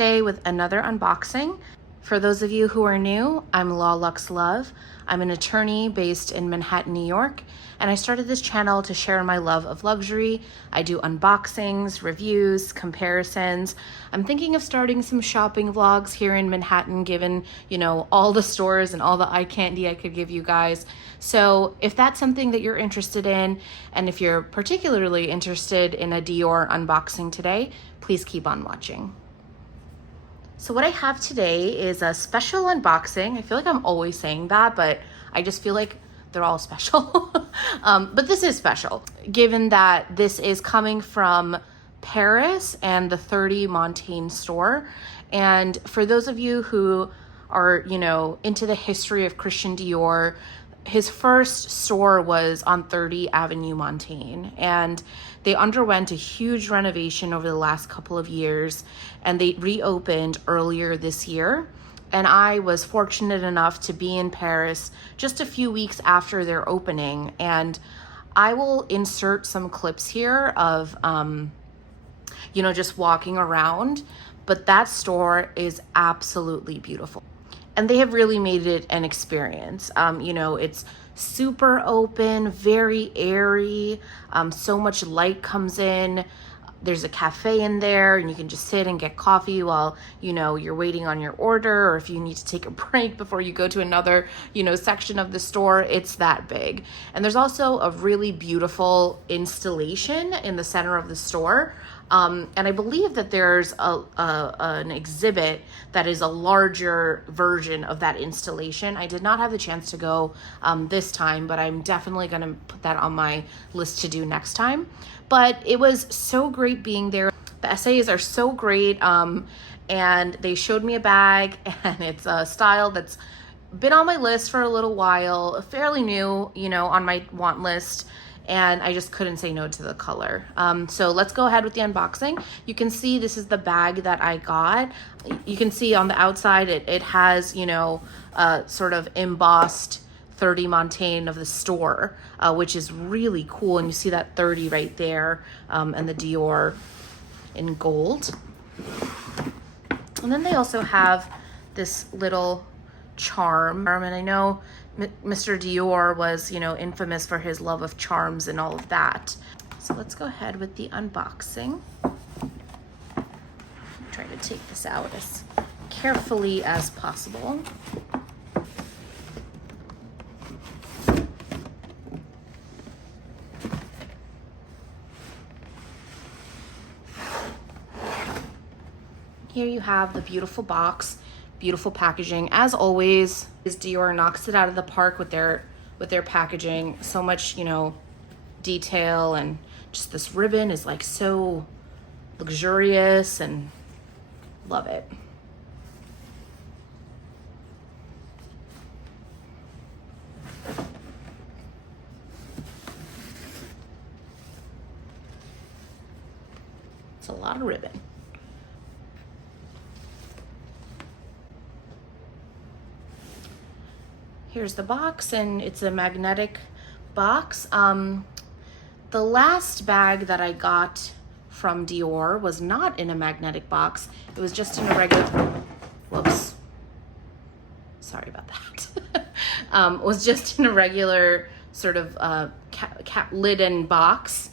today with another unboxing. For those of you who are new, I'm Law Lux Love. I'm an attorney based in Manhattan, New York, and I started this channel to share my love of luxury. I do unboxings, reviews, comparisons. I'm thinking of starting some shopping vlogs here in Manhattan, given, all the stores and all the eye candy I could give you guys. So if that's something that you're interested in, and if you're particularly interested in a Dior unboxing today, please keep on watching. So what I have today is a special unboxing. I feel like I'm always saying that, but I just feel like they're all special. But this is special, given that this is coming from Paris and the 30 Montaigne store. And for those of you who are, into the history of Christian Dior, his first store was on 30 Avenue Montaigne, and they underwent a huge renovation over the last couple of years, and they reopened earlier this year. And I was fortunate enough to be in Paris just a few weeks after their opening, and I will insert some clips here of just walking around, but that store is absolutely beautiful. And they have really made it an experience. It's super open, very airy. So much light comes in. There's a cafe in there, and you can just sit and get coffee while, you're waiting on your order, or if you need to take a break before you go to another, section of the store. It's that big. And there's also a really beautiful installation in the center of the store. And I believe that there's an exhibit that is a larger version of that installation. I did not have the chance to go this time, but I'm definitely going to put that on my list to do next time. But it was so great being there. The essays are so great, and they showed me a bag, and it's a style that's been on my list for a little while, fairly new, on my want list. And I just couldn't say no to the color. So let's go ahead with the unboxing. You can see this is the bag that I got. You can see on the outside it has, sort of embossed 30 Montaigne of the store, which is really cool. And you see that 30 right there, and the Dior in gold. And then they also have this little charm. And I know Mr. Dior was, infamous for his love of charms and all of that. So let's go ahead with the unboxing. Try to take this out as carefully as possible. Here you have the beautiful box. Beautiful packaging. As always, Dior knocks it out of the park with their packaging. So much, detail, and just this ribbon is like so luxurious, and love it. It's a lot of ribbon. Here's the box, and it's a magnetic box. The last bag that I got from Dior was not in a magnetic box. It was just in a regular, whoops, sorry about that. It was just in a regular sort of lid and box.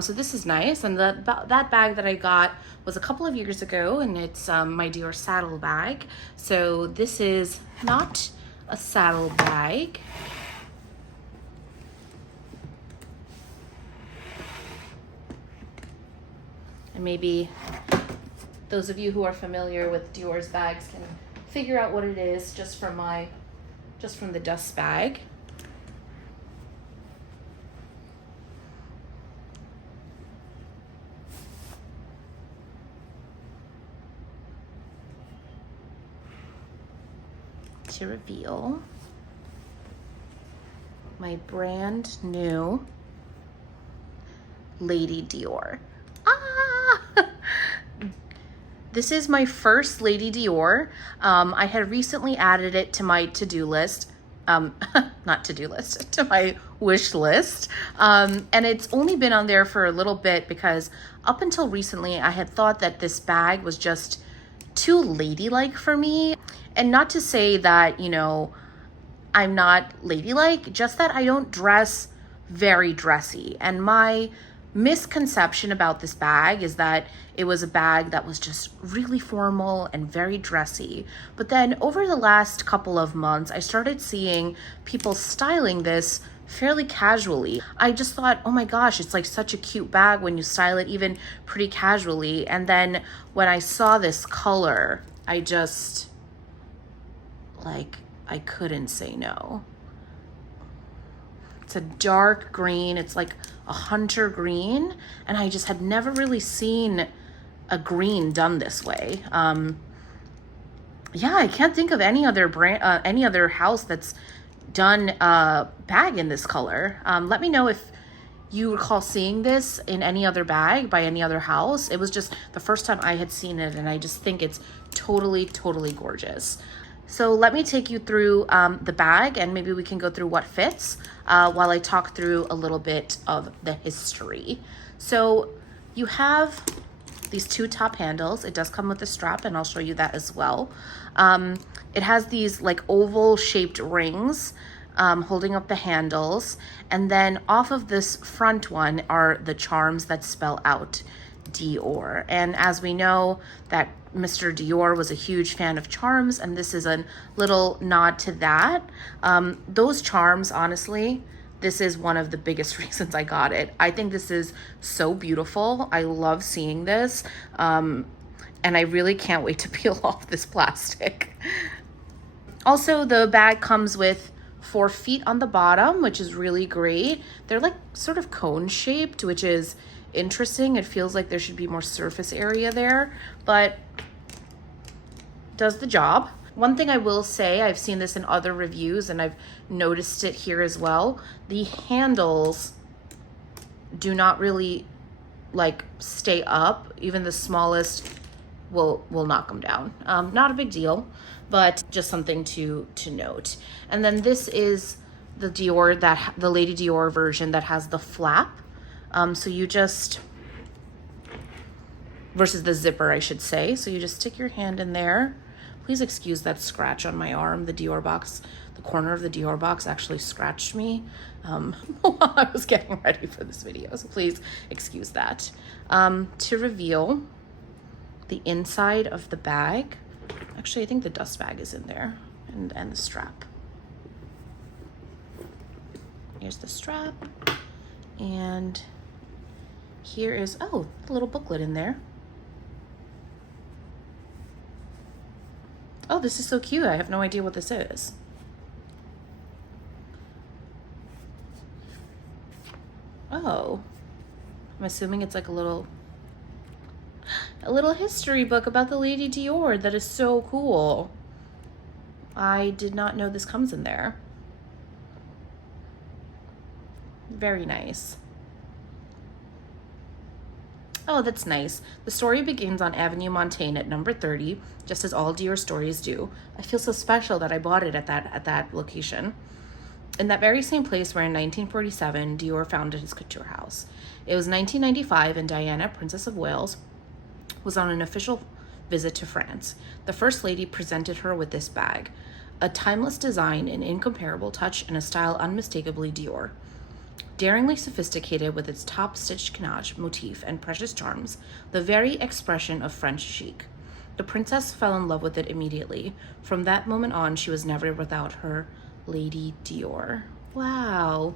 So this is nice. And that bag that I got was a couple of years ago, and it's my Dior saddle bag. So this is not a saddle bag. And maybe those of you who are familiar with Dior's bags can figure out what it is just from the dust bag. To reveal my brand new Lady Dior. This is my first Lady Dior. I had recently added it to my to-do list. Not to-do list, to my wish list. And it's only been on there for a little bit because up until recently, I had thought that this bag was just too ladylike for me. And not to say that, you know, I'm not ladylike, just that I don't dress very dressy. And my misconception about this bag is that it was a bag that was just really formal and very dressy. But then over the last couple of months, I started seeing people styling this fairly casually. I just thought, oh my gosh, it's like such a cute bag when you style it even pretty casually. And then when I saw this color, I just, like, I couldn't say no. It's a dark green. It's like a hunter green. And I just had never really seen a green done this way. Yeah, I can't think of any other brand, any other house that's done a bag in this color. Let me know if you recall seeing this in any other bag by any other house. It was just the first time I had seen it, and I just think it's totally, totally gorgeous. So let me take you through the bag, and maybe we can go through what fits while I talk through a little bit of the history. So you have these two top handles. It does come with a strap, and I'll show you that as well. It has these like oval shaped rings holding up the handles. And then off of this front one are the charms that spell out Dior. And as we know that Mr. Dior was a huge fan of charms, and this is a little nod to that. Those charms, honestly, this is one of the biggest reasons I got it. I think this is so beautiful. I love seeing this. And I really can't wait to peel off this plastic. Also, the bag comes with 4 feet on the bottom, which is really great. They're like sort of cone shaped, which is interesting. It feels like there should be more surface area there, but does the job. One thing I will say, I've seen this in other reviews and I've noticed it here as well. The handles do not really like stay up. Even the smallest will knock them down. Not a big deal, but just something to note. And then this is the Dior, the Lady Dior version that has the flap. So you just, versus the zipper, I should say. So you just stick your hand in there. Please excuse that scratch on my arm. The Dior box, the corner of the Dior box actually scratched me while I was getting ready for this video. So please excuse that. To reveal the inside of the bag, actually, I think the dust bag is in there, and the strap. Here's the strap, and here is, oh, a little booklet in there. Oh, this is so cute. I have no idea what this is. Oh, I'm assuming it's like a little history book about the Lady Dior. That is so cool. I did not know this comes in there. Very nice. Oh, that's nice. The story begins on Avenue Montaigne at number 30, just as all Dior stories do. I feel so special that I bought it at that location. In that very same place where in 1947, Dior founded his couture house. It was 1995 and Diana, Princess of Wales, was on an official visit to France. The First Lady presented her with this bag, a timeless design, an incomparable touch, and a style unmistakably Dior. Daringly sophisticated with its top-stitched canache motif and precious charms, the very expression of French chic. The princess fell in love with it immediately. From that moment on, she was never without her Lady Dior. Wow.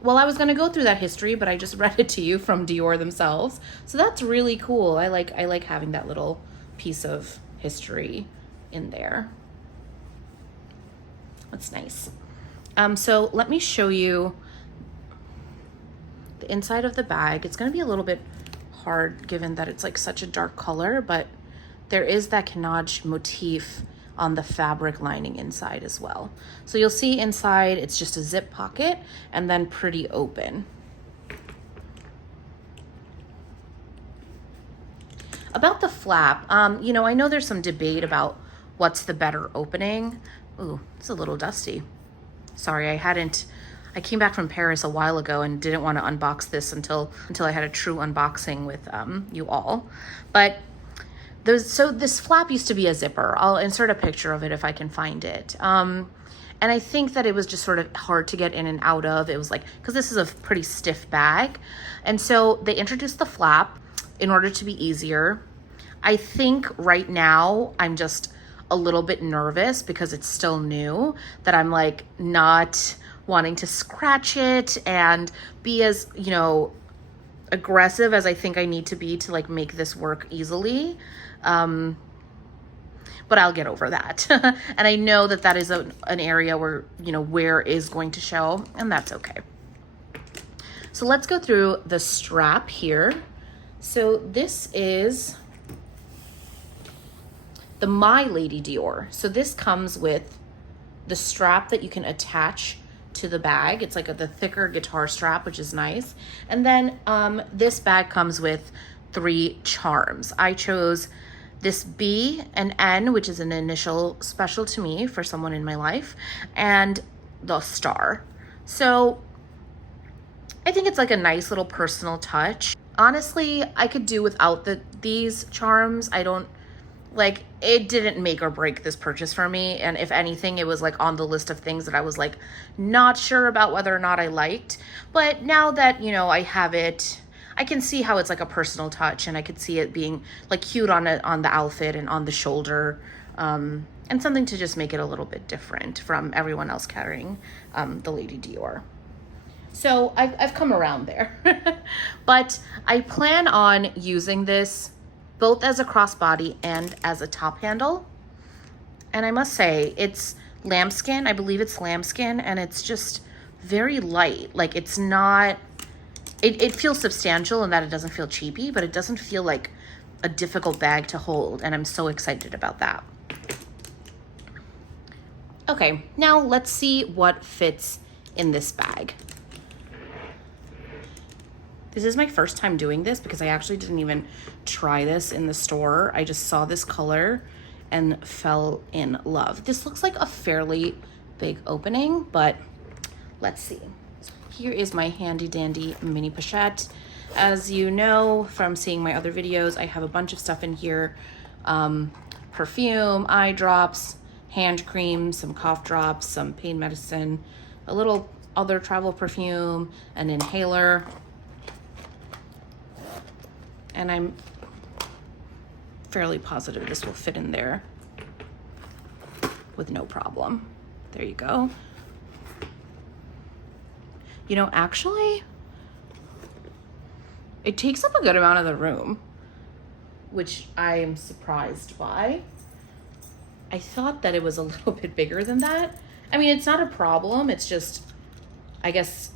Well, I was going to go through that history, but I just read it to you from Dior themselves. So that's really cool. I like having that little piece of history in there. That's nice. So let me show you the inside of the bag. It's going to be a little bit hard given that it's like such a dark color, but there is that canache motif on the fabric lining inside as well. So you'll see inside it's just a zip pocket and then pretty open. About the flap, you know, I know there's some debate about what's the better opening. Ooh, it's a little dusty. Sorry, I came back from Paris a while ago and didn't want to unbox this until I had a true unboxing with you all. But So this flap used to be a zipper. I'll insert a picture of it if I can find it. And I think that it was just sort of hard to get in and out of. It was like, because this is a pretty stiff bag. And so they introduced the flap in order to be easier. I think right now I'm just a little bit nervous because it's still new, that I'm like not wanting to scratch it and be as, you know, aggressive as I think I need to be to like make this work easily. But I'll get over that. And I know that that is an area where, you know, wear is going to show, and that's okay. So let's go through the strap here. So this is the My Lady Dior. So this comes with the strap that you can attach to the bag. It's like the thicker guitar strap, which is nice. And then this bag comes with 3 charms. I chose this B and N, which is an initial special to me for someone in my life, and the star. So I think it's like a nice little personal touch. Honestly, I could do without these charms. I don't, like, it didn't make or break this purchase for me. And if anything, it was like on the list of things that I was like not sure about whether or not I liked. But now that, you know, I have it, I can see how it's like a personal touch, and I could see it being like cute on the outfit and on the shoulder, and something to just make it a little bit different from everyone else carrying the Lady Dior. So I've come around there. But I plan on using this both as a crossbody and as a top handle. And I must say, it's lambskin. I believe it's lambskin, and it's just very light. Like, it's not, it feels substantial in that it doesn't feel cheapy, but it doesn't feel like a difficult bag to hold. And I'm so excited about that. Okay, now let's see what fits in this bag. This is my first time doing this because I actually didn't even try this in the store. I just saw this color and fell in love. This looks like a fairly big opening, but let's see. Here is my handy dandy mini pochette. As you know from seeing my other videos, I have a bunch of stuff in here. Perfume, eye drops, hand cream, some cough drops, some pain medicine, a little other travel perfume, an inhaler. And I'm fairly positive this will fit in there with no problem. There you go. You know, actually, it takes up a good amount of the room, which I am surprised by. I thought that it was a little bit bigger than that. I mean, it's not a problem. It's just, I guess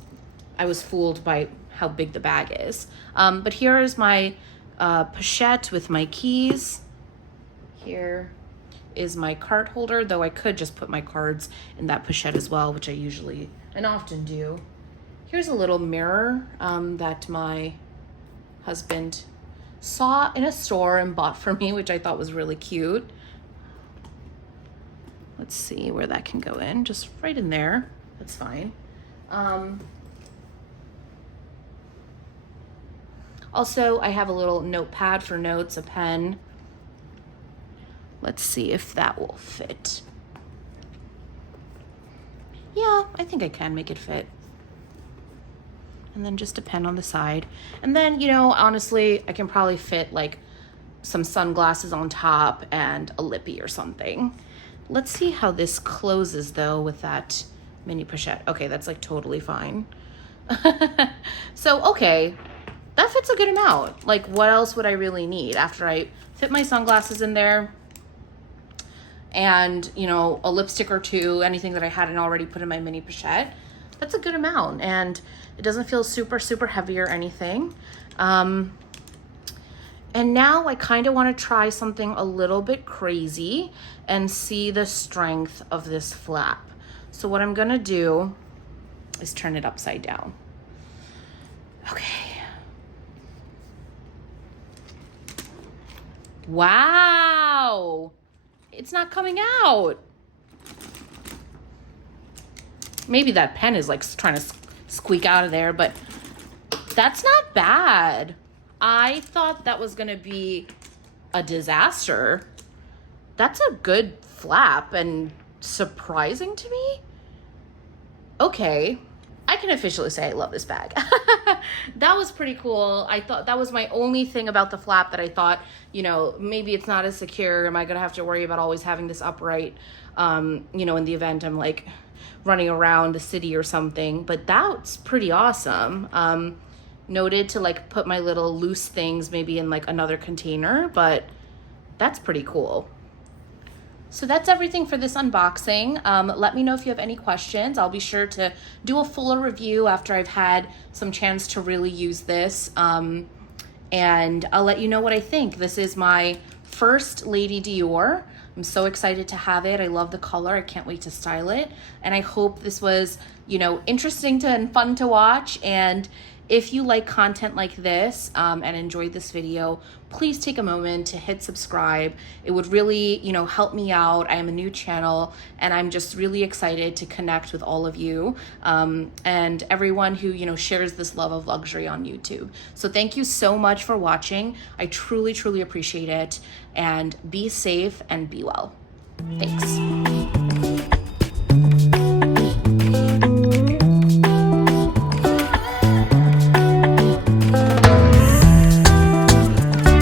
I was fooled by how big the bag is. But here is my pochette with my keys. Here is my card holder, though I could just put my cards in that pochette as well, which I usually and often do. Here's a little mirror that my husband saw in a store and bought for me, which I thought was really cute. Let's see where that can go in. Just right in there. That's fine. Also, I have a little notepad for notes, a pen. Let's see if that will fit. Yeah, I think I can make it fit. And then just a pen on the side. And then, you know, honestly, I can probably fit like some sunglasses on top and a lippy or something. Let's see how this closes though with that mini pochette. Okay, that's like totally fine. So, okay, that fits a good amount. Like, what else would I really need after I fit my sunglasses in there? And, you know, a lipstick or two, anything that I hadn't already put in my mini pochette. That's a good amount, and it doesn't feel super, super heavy or anything. And now I kind of want to try something a little bit crazy and see the strength of this flap. So what I'm going to do is turn it upside down. Okay. Wow. It's not coming out. Maybe that pen is like trying to squeak out of there, but that's not bad. I thought that was gonna be a disaster. That's a good flap and surprising to me. Okay, I can officially say I love this bag. That was pretty cool. I thought that was my only thing about the flap that I thought, you know, maybe it's not as secure. Am I gonna have to worry about always having this upright, you know, in the event I'm like running around the city or something? But that's pretty awesome. Noted to like put my little loose things maybe in like another container, but that's pretty cool. So that's everything for this unboxing. Let me know if you have any questions. I'll be sure to do a fuller review after I've had some chance to really use this. And I'll let you know what I think. This is my first Lady Dior. I'm so excited to have it. I love the color. I can't wait to style it. And I hope this was, you know, interesting and fun to watch. And if you like content like this and enjoyed this video, please take a moment to hit subscribe. It would really, you know, help me out. I am a new channel and I'm just really excited to connect with all of you and everyone who, you know, shares this love of luxury on YouTube. So thank you so much for watching. I truly, truly appreciate it, and be safe and be well. Thanks.